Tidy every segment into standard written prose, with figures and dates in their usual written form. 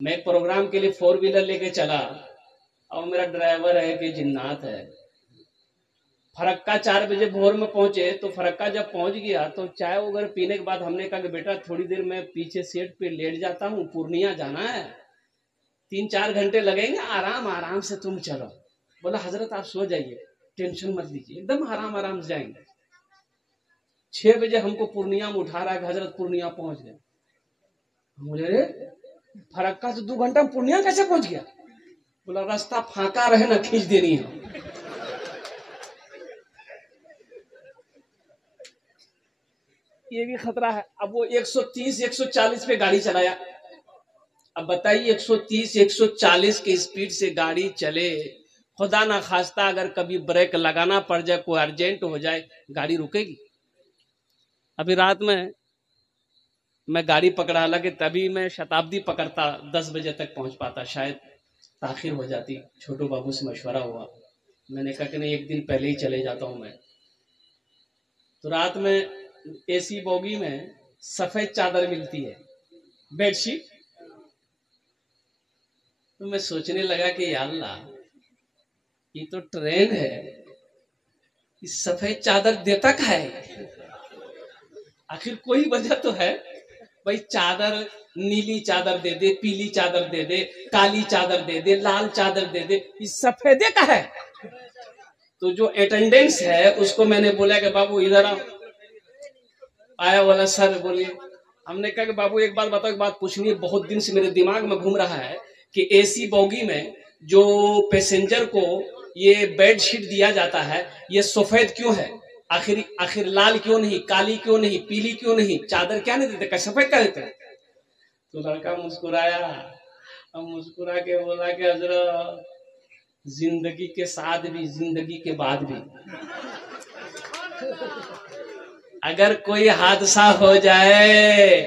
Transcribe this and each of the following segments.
मैं एक प्रोग्राम के लिए 4 व्हीलर लेके चला और मेरा ड्राइवर है कि जिन्नात है। फरक्का 4 बजे भोर में पहुंचे, तो फरक्का जब पहुंच गया तो चाय वगैरह पीने के बाद हमने कहा कि बेटा थोड़ी देर मैं पीछे सीट पे लेट जाता हूँ, पूर्णिया जाना है, 3-4 घंटे लगेंगे, आराम आराम से तुम चलो। बोला हजरत आप सो जाइए, टेंशन मत लीजिए, एकदम आराम आराम से जाएंगे। 6 बजे हमको पूर्णिया में उठा रहा है, हजरत पूर्णिया पहुंच गए। बोले अरे फरक्का से 2 घंटा में पूर्णिया कैसे पहुंच गया? बोला रास्ता फाका रहे ना, खींच देनी है। ये भी खतरा है। अब वो 130-140 पे गाड़ी चलाया। अब बताइए 130-140 की स्पीड से गाड़ी चले, खुदा ना खास्ता अगर कभी ब्रेक लगाना पड़ जाए, कोई अर्जेंट हो जाए, गाड़ी रुकेगी? अभी रात में मैं गाड़ी पकड़ा, हालांकि तभी मैं शताब्दी पकड़ता 10 बजे तक पहुंच पाता, शायद ताखिर हो जाती। छोटू बाबू से मशवरा हुआ, मैंने कहा कि नहीं एक दिन पहले ही चले जाता हूं मैं। तो रात में एसी बोगी में सफेद चादर मिलती है, बेडशीट। तो मैं सोचने लगा कि या अल्लाह, ये तो ट्रेन है, इस सफेद चादर देता क्या है? आखिर कोई वजह तो है भाई। चादर नीली चादर दे दे, पीली चादर दे दे, काली चादर दे दे, लाल चादर दे दे, इस सफेदे का है। तो जो अटेंडेंस है उसको मैंने बोला कि बाबू इधर आओ। आया वाला सर बोलिए। हमने कहा कि बाबू एक बात बताओ, एक बात पूछनी है, बहुत दिन से मेरे दिमाग में घूम रहा है कि एसी बोगी में जो पैसेंजर को ये बेड शीट दिया जाता है, ये सफेद क्यों है? आखिर लाल क्यों नहीं, काली क्यों नहीं, पीली क्यों नहीं? चादर क्या नहीं देते, सफेद क्या देते? तो लड़का मुस्कुराया, अब मुस्कुरा के बोला कि हजरत जिंदगी के साथ भी, जिंदगी के बाद भी अगर कोई हादसा हो जाए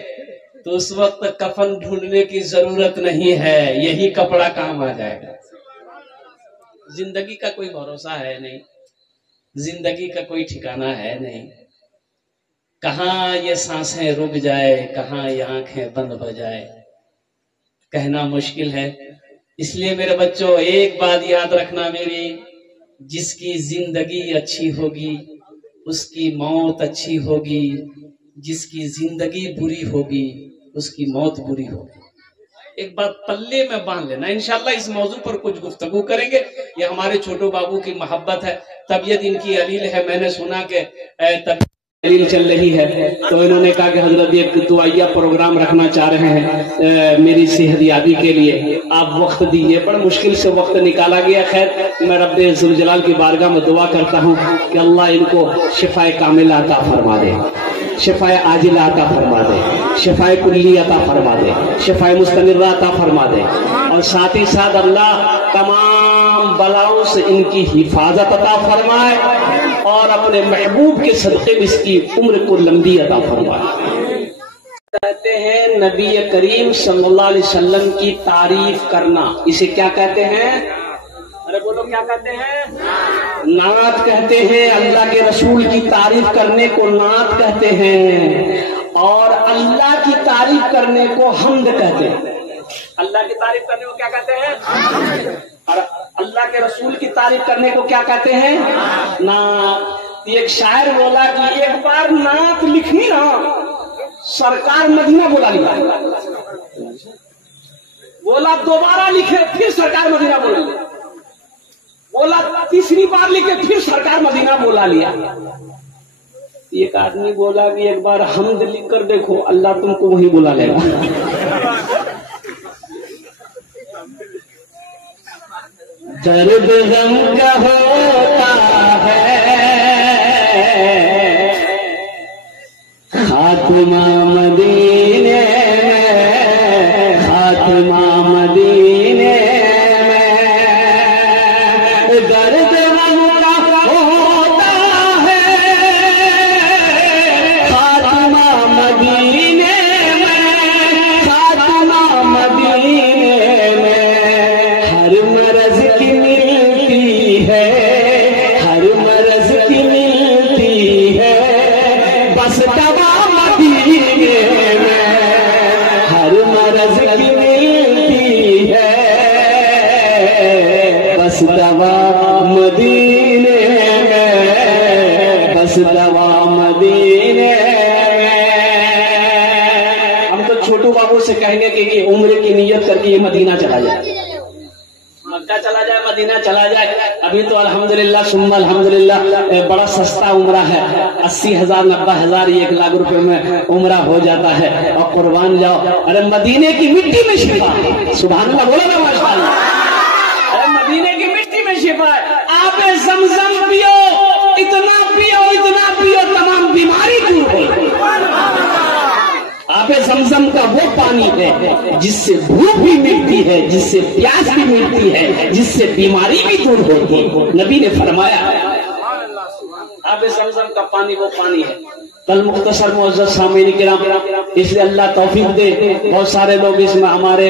तो उस वक्त कफन ढूंढने की जरूरत नहीं है, यही कपड़ा काम आ जाएगा। जिंदगी का कोई भरोसा है नहीं, जिंदगी का कोई ठिकाना है नहीं, कहाँ ये सांसें रुक जाए, कहाँ ये आंखें बंद हो जाए, कहना मुश्किल है। इसलिए मेरे बच्चों एक बात याद रखना मेरी, जिसकी जिंदगी अच्छी होगी उसकी मौत अच्छी होगी, जिसकी जिंदगी बुरी होगी उसकी मौत बुरी होगी। एक बात पल्ले में बांध लेना। इंशाल्लाह इस मौजू पर कुछ गुफ्तगू करेंगे। ये हमारे छोटू बाबू की मोहब्बत है, तबीयत इनकी अलील है। मैंने सुना कि तबीयत अलील चल रही है, तो इन्होंने कहा कि हजरत एक दुआया प्रोग्राम रखना चाह रहे हैं मेरी सेहत याबी के लिए, आप वक्त दीजिए। बड़ा मुश्किल से वक्त निकाला गया। खैर मैं रब्बे जुल जलाल की बारगाह में दुआ करता हूँ कि अल्लाह इनको शिफाए कामिला अता फरमा दे, शिफाए आजिला अता फरमा दे, शिफाए कुल्ली अता फरमा दे, शिफाए मुस्तमिर्रा अता फरमा दे, और साथ ही साथ अल्लाह तमाम बलाओं से इनकी हिफाजत अता फरमाए और अपने महबूब के सदक़े में इसकी उम्र को लंबी अता फरमाए। कहते हैं नबी करीम सल्लल्लाहु अलैहि वसल्लम की तारीफ करना, इसे क्या कहते हैं? अरे बोलो क्या कहते हैं? नात कहते हैं। अल्लाह के रसूल की तारीफ करने को नात कहते हैं, और अल्लाह की तारीफ करने को हम्द कहते हैं। अल्लाह की तारीफ करने को क्या कहते हैं? और अल्लाह के रसूल की तारीफ करने को क्या कहते हैं? नात। एक शायर बोला कि एक बार नात लिखनी ना, सरकार मदीना बुला लिया। बोला दोबारा लिखे, फिर सरकार मदीना बुला लिया। बोला तीसरी बार लिखे, फिर सरकार मदीना बुला लिया। एक आदमी बोला कि एक बार हम्द लिख कर देखो, अल्लाह तुमको वहीं बुला लेगा। दर्द गम का होता है खात्मा मदीने में, खात्मा मदीने में, दर्द गम का होता है खात्मा मदीने में, खात्मा मदीने में। हर मरज की मिलती है, हर मरज की मिलती है, बस दवा मदीने बस दवा मदीने में, बस दवा मदीने में। हम तो छोटू बाबू से कहेंगे कि उम्र की नियत करके ये मदीना चला जाए, मक्का चला जाए, मदीना चला जाए। अभी तो अल्हम्दुलिल्लाह सुम्मा अल्हम्दुलिल्लाह बड़ा सस्ता उम्रा है, 80,000 90,000 1 लाख रुपए में उम्रा हो जाता है और कुर्बान जाओ। अरे मदीने की मिट्टी में शिफा, सुभान अल्लाह बोलो ना माशाअल्लाह। अरे मदीने की मिट्टी में शिफा है। आप ज़मज़म पियो, इतना पियो तमाम बीमारी दूर हो। आप ज़मज़म का वो पानी है जिससे भूख भी मिटती है, जिससे प्यास भी मिटती है, जिससे बीमारी भी दूर होती है। नबी ने फरमाया आप ज़मज़म का पानी वो पानी है। कल मुख्तसर मुअज़्ज़ज़ सामीन किराम, इसलिए अल्लाह तौफीक दे। बहुत सारे लोग इसमें हमारे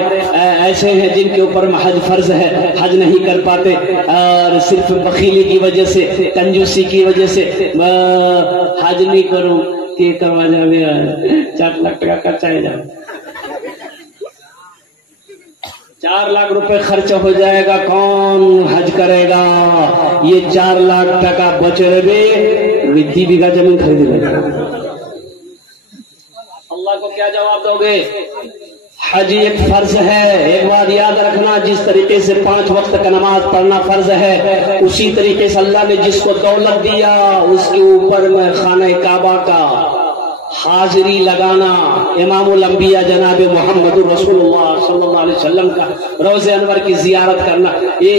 ऐसे हैं जिनके ऊपर हज फर्ज है, हज नहीं कर पाते और सिर्फ बखीली की वजह से, कंजूसी की वजह से हज नहीं करूं के करवा जावे 4 लाख टका खर्चा है जाए, 4 लाख रुपए खर्च हो जाएगा, कौन हज करेगा? ये 4 लाख टका बच रहे 20 बीघा जमीन खरीद लेगा। अल्लाह को क्या जवाब दोगे? हज एक फर्ज है। एक बात याद रखना, जिस तरीके से 5 वक्त का नमाज पढ़ना फर्ज है, उसी तरीके से अल्लाह ने जिसको दौलत दिया उसके ऊपर में खाने काबा का हाजिरी लगाना, इमामुल अंबिया जनाब मोहम्मद रसूलुल्लाह सल्लल्लाहु अलैहि वसल्लम का रोज़े अनवर की जियारत करना, ये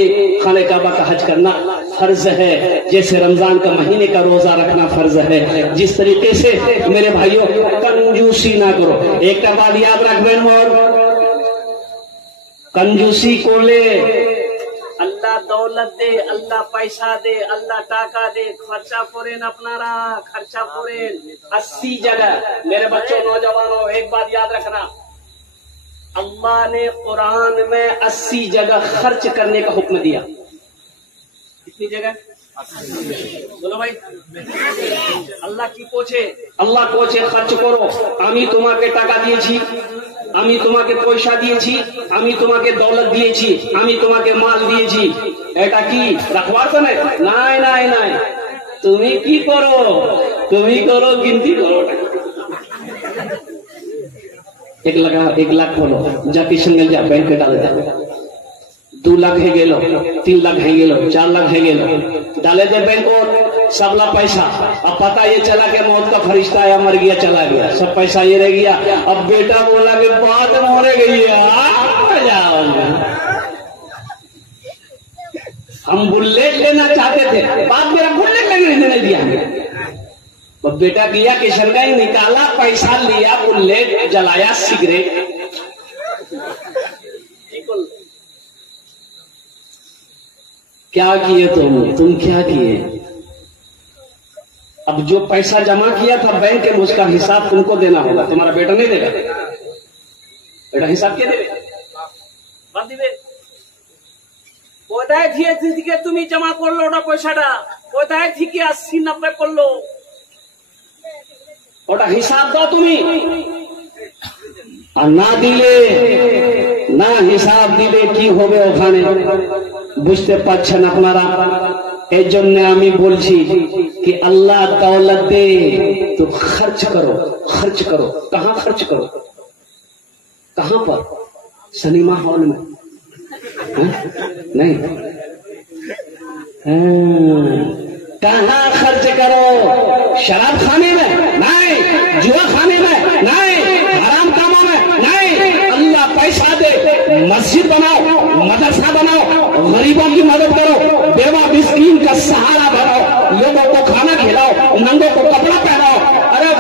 खाने काबा का हज करना फर्ज है। जैसे रमजान का महीने का रोजा रखना फर्ज है। जिस तरीके से मेरे भाइयों कंजूसी ना करो। एक का बात याद रख बेन, और कंजूसी को ले अल्लाह दौलत दे, अल्लाह पैसा दे, अल्लाह टाका दे, खर्चा करें अपनारा, खर्चा करें 80 जगह। मेरे बच्चों नौजवानों एक बात याद रखना, अल्लाह ने कुरान में 80 जगह खर्च करने का हुक्म दिया। कितनी जगह बोलो भाई? अल्लाह की कोचे, अल्लाह कोचे खर्च करो। আমি তোমাকে টাকা দিয়েছি, আমি তোমাকে পয়সা দিয়েছি, আমি তোমাকে দৌলত দিয়েছি, আমি তোমাকে মাল দিয়েছি, এটা কি রাখবার তো নাই? নাই নাই নাই, তুমি কি করো? তুমি করো गिनती करो। 1 लाख बोलो जाके संगल जा बैंक में डाल दे। 2 लाख है गेलो, 3 लाख है गेलो, 4 लाख है गेलो, डाले दे बैंक और सबला पैसा। अब पता ये चला कि मौत का फरिश्ता आया, मर गया, चला गया, सब पैसा ये रह गया। अब बेटा बोला कि बात मोरे गई है, हम बुलेट लेना चाहते थे, बाप मेरा बुलेट लेने दिया हमें। अब बेटा गया किशनगंज, निकाला पैसा, लिया बुलेट, जलाया सिगरेट। क्या किए तुम क्या किए? अब जो पैसा जमा किया था बैंक में उसका हिसाब तुमको देना होगा, तुम्हारा बेटा नहीं देगा। बेटा हिसाब क्या देगा? बात दिबे কোথায় থেকে তুমি জমা করলো না পয়সাটা, কোথায় থেকে 80-90 করলো, ওটা হিসাব দাও তুমি। আর না দিলে, না হিসাব দিলে কি হবে ওখানে বুঝতে পারছেন আপনারা। এই জন্য আমি বলছি कि अल्लाह दौलत दे तो खर्च करो, खर्च करो। कहाँ खर्च करो? कहाँ पर? सिनेमा हॉल में? नहीं। कहाँ खर्च करो? शराब खाने में नहीं, जुआ खाने में नहीं, हराम कामों में नहीं। अल्लाह पैसा दे, मस्जिद बनाओ, मदरसा बनाओ, गरीबों की मदद करो, बेवा मिस्कीन का सहारा बनाओ, लोगों को खाना खिलाओ, नंगों को कपड़ा पहनाओ। अरे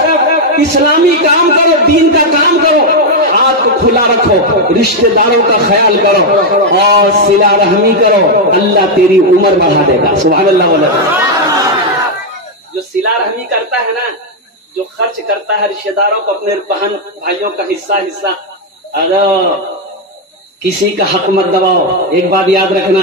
इस्लामी काम करो, दीन का काम करो, हाथ को खुला रखो, रिश्तेदारों का ख्याल करो और सिला रहमी करो। अल्लाह तेरी उम्र बढ़ा देगा। सुभान अल्लाह। जो सिला रहमी करता है ना, जो खर्च करता है रिश्तेदारों को, अपने बहन भाइयों का हिस्सा, अगर किसी का हक मत दबाओ। एक बात याद रखना,